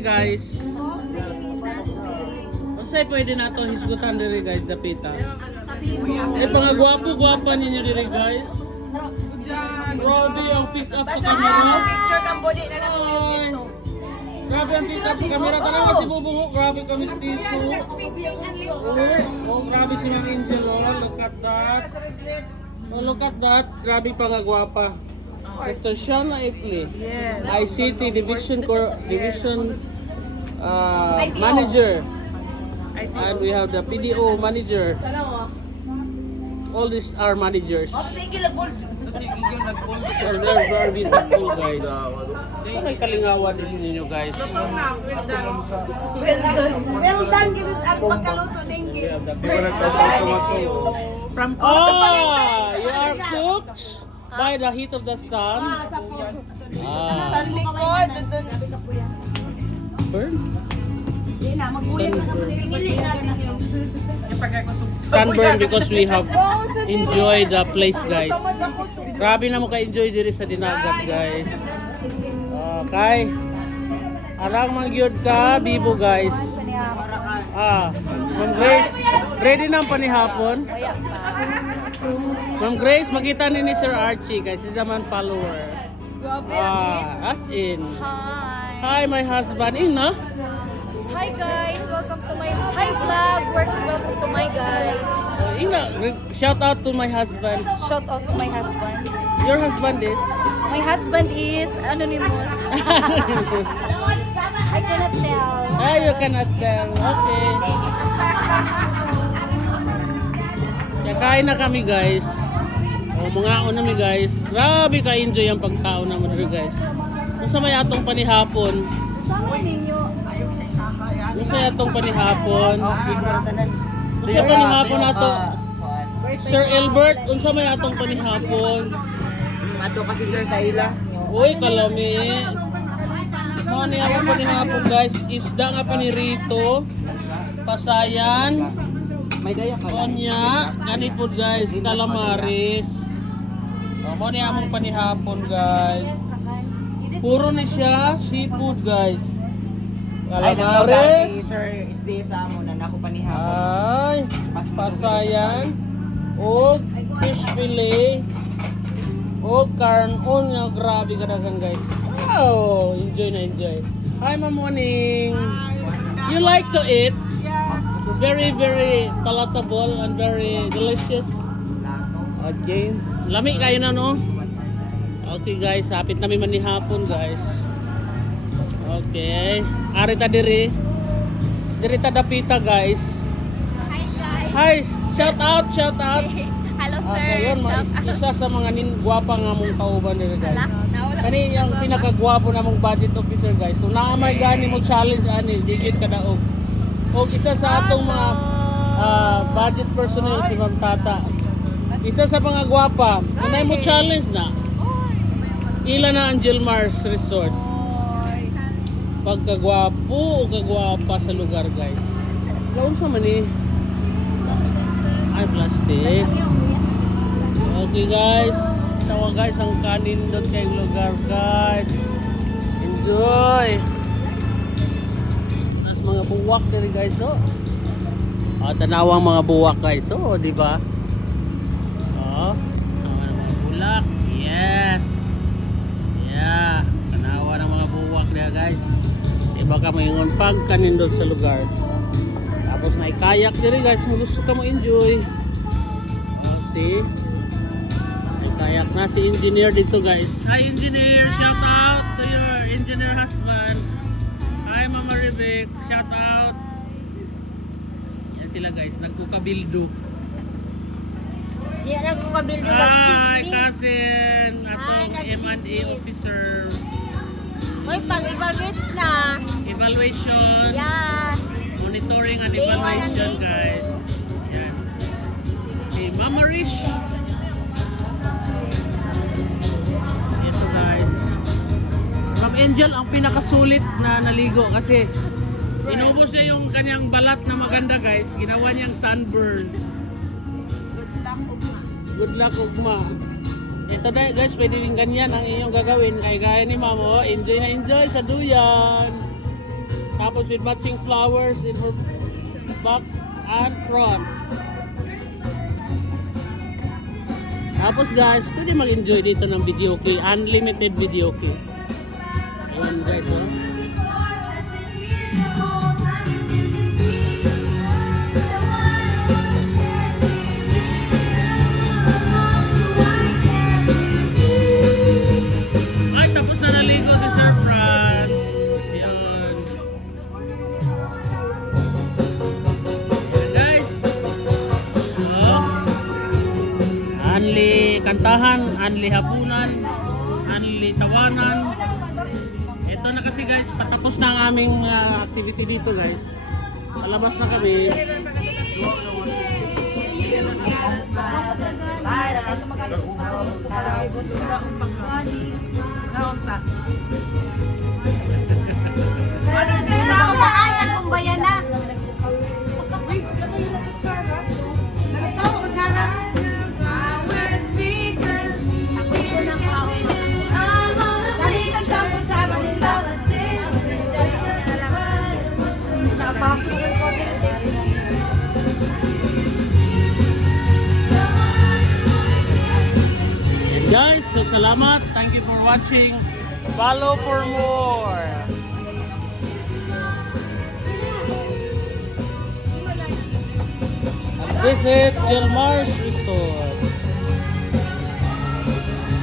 diri guys. Unsay pwede nato hisgutan diri guys, dapita. Eh pangagwapo-gwapa ninyo diri guys. Grabe ang pick up sa camera. Picture kang body na natuyog dito. Grabe ang pick up sa camera talaga kasi bubuho. Grabe kami stiso. Oh, grabe si Ma'am Angel. Oh, look at that. Oh, look at that. Grabe pangagwapa. Ito siya na ipli. ICT Division Manager. And we have the PDO Manager. All these are managers. So they're very beautiful guys. So may kalingawan din ninyo guys. Well done, gito ang pagkaluto ng From you are cooked by the heat of the sun. Sa likod. Burn? Hindi na, magbuyan na naman. Pinili natin yung Sunburn because we have enjoyed the place guys. Grabe na mo ka-enjoy diri sa dinagat guys. Okay. Arang magyud ka, bibo guys. Ma'am Grace, ready na ang panihapon? Ma'am Grace, makita ni Sir Archie kasi zaman follower. As in. Hi my husband. Ina? Hi guys, welcome to my vlog. Welcome to my guys. Ina, shout out to my husband. Shout out to my husband. Your husband is? My husband is anonymous. I cannot tell. You cannot tell. Okay. Kain na kami guys. Mga nami guys. Grabe ka-enjoy ang pagkaon naman guys. Kung sa may atong panihapon. Sama ninyo. Kung sa atong panihapon. Kung sa panihapon nato. Sir Albert, kung sa may atong panihapon. Ato kasi sir sa ila. Uy, kalami. Mga niya po panihapon guys. Isda nga panirito. Pasayan. May daya ka. Onya, ganito guys, calamaris. Mo ni among panihapon guys. Puro ni siya seafood guys. Calamaris. Sir, isdi sa amo na nako panihapon. Ay, pasayan. O fish fillet. O carne on nga grabe kadagan guys. Wow, enjoy na enjoy. Hi, Ma'am Morning. You like to eat? Very, very palatable and very delicious. Okay. Lami kayo na, no? Okay, guys. Hapit namin manihapon, guys. Okay. Ari ta diri. Diri ta dapita, guys. Hi, shout out, shout out. Hello sir. Okay, yun, isa sa mga gwapa nga mong kauban diri, guys. Kani yung pinakagwapo na mong budget officer, guys. Kung naamay gani mo challenge ani, digit ka daog. O isa sa atong mga budget personnel si Ma'am Tata. Isa sa mga gwapa, kanay mo challenge na. Ila na ang Gilmar's Resort. Pagkagwapo o kagwapa sa lugar guys. Laon sa man eh. Ay, plastic. Okay guys. Tawa guys ang kanin doon kay lugar guys. Enjoy! Mga buwak diri guys, oh. Tanawang mga buwak guys, oh, di ba? Oh, mga bulak. Yes. Yeah, tanawa ng mga buwak dia guys. Di ba ka maingon pag kanin doon sa lugar. Tapos na kayak diri guys, kung gusto ka mo enjoy. See? May kayak na si engineer dito guys. Hi engineer, shout out to your engineer husband. Hi Mama Rebek, shout out. Yan sila guys, nagkukabildo. Yan nagkukabildo ng Hi chismis. cousin, atong Hi, M&A officer. Hoy, pag-evaluate na. Evaluation, Yeah. monitoring and Day one evaluation and day guys. Yan. Si Mama Rish. Yes guys. Ma'am Angel ang pinakasulit na naligo kasi inubos niya yung kanyang balat na maganda guys. Ginawa niyang sunburn. Good luck ugma. Ito na guys, pwede rin ganyan ang inyong gagawin. Ay gaya ni Ma'am, oh, enjoy na enjoy sa duyan. Tapos with matching flowers in her back and front. Tapos guys, pwede mag-enjoy dito ng video key. Unlimited video key. Ayan guys, oh. Ay, tapos na naligo si Sir Franz. Ayan. Ayan guys. Oh. Anli kantahan, anli hapunan, anli tawanan. Ito na kasi guys, patapos na ang aming activity dito guys. Palabas na kami. Ay, nagkumbayan na. Nalitan sa kutsara nila. And guys, so salamat. Thank you for watching. Follow for more. Visit Gilmar's Resort.